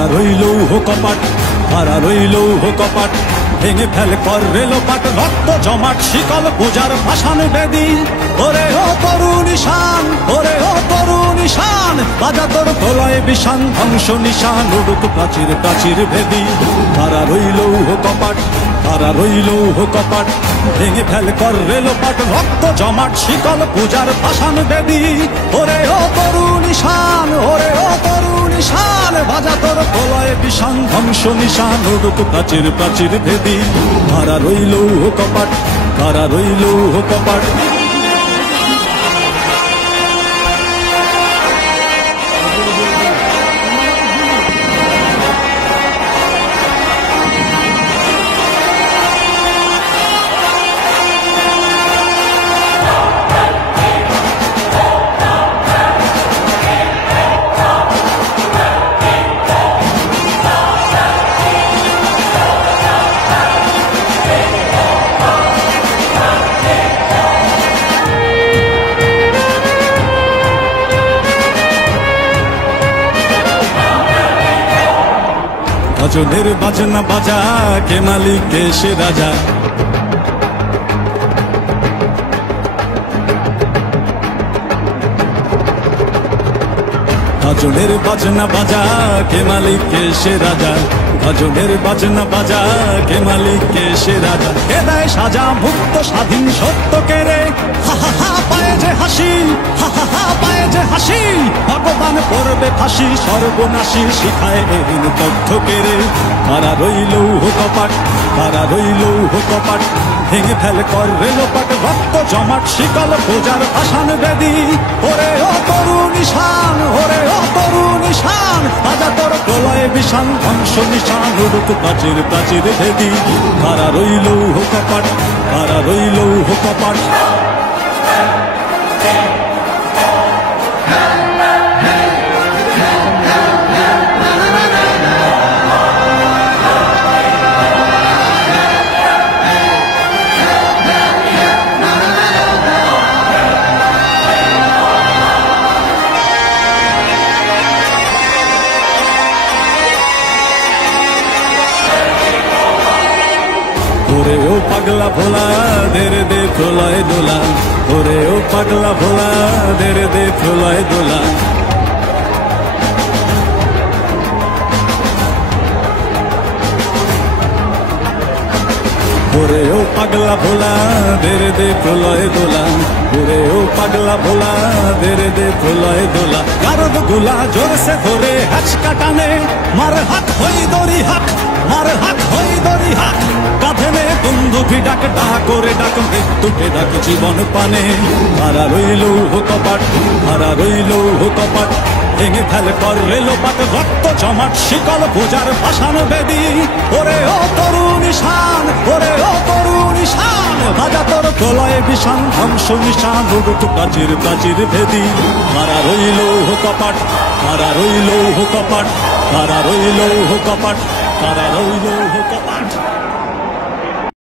কারা রইল কপাট, কারা রইল কপাট, ভেঙে ফেল কর রেলোপাট, রক্ত জমাট শিকল পূজার ভাসান বেদি। ওরে ও তরুণ ঈশান, ওরে ও তরুণ ঈশান, বাজা তোর প্রলয় বিষান, ধ্বংস নিশান উড়ুক প্রাচীর প্রাচীর ভেদি। কারা রইল কপাট, কারা রইল কপাট, ভেঙে ফেল কর রেলোপাট, রক্ত জমাট শিকল পূজার ভাসান বেদি। ওরে ও তরুণ ঈশান, ওরে ও তরুণ ঈশান, বাজা তোর প্রলয় বিষান, ধ্বংস নিশান উড়ুক প্রাচীর প্রাচীর ভেদি। কারা রইল কপাট, কারা রইল কপাট। গজলের বাজনা বাজা, কে মালিক কে সে রাজা। গজলের বাজনা বাজা, কে মালিক কে সে রাজা। গজলের বাজনা বাজা, কে মালিক কে সে রাজা। কে দেয় সাজা মুক্ত স্বাধীন সত্য কেড়ে, হা হা হা পায়ে যে হাসি, হা হা হা পায়ে যে হাসি। ভগবান করবে ফাঁসি সর্বনাশী, শিখায় এহীন তথ্য কেড়ে। কারা রইল কপাট, কারা রইল কপাট, ভেঙে ফেল কর রেলোপাট, রক্ত জমাট শিকল পূজার ভাসান বেদি। ওরে ও তরুণ ঈশান, ওরে ও তরুণ ঈশান, বাজা তোর প্রলয় বিষান, ধ্বংস নিশান উড়ুক প্রাচীর প্রাচীর ভেদি। কারা রইল কপাট, কারা রইল কপাট। ওরে ও পাগলা ভোলা, ধেরে দে প্রলয় দোলা। ওরে ও পাগলা ভোলা, ধেরে দে প্রলয় দোলা। ওরে ও পাগলা ভোলা, ধেরে দে প্রলয় দোলা। ওরে ও পাগলা ভোলা, ধেরে দে প্রলয় দোলা। গারদ গুলা জোরসে ধরে হাঁচকা টানে, মার হাত হই দড়ি হাত, মার হাত হই দড়ি হাত। কাঁধে নে বন্ধুকি ডাক, ডাক করে ডাক মৃত্যুকে ডাক জীবন পানে। কারা রইল কপাট, কারা রইল কপাট, ভেঙে ফেল কর রেলোপাট, রক্ত জমাট শিকল পূজার ভাসান বেদি। ওরে ও তরুণ ঈশান, ওরে ও তরুণ ঈশান, বাজা তোর প্রলয় বিষান, ধ্বংস নিশান উড়ুক প্রাচীর প্রাচীর ভেদি। কারা রইল কপাট, কারা রইল কপাট, কারা রইল কপাট, কারা রইল কপাট।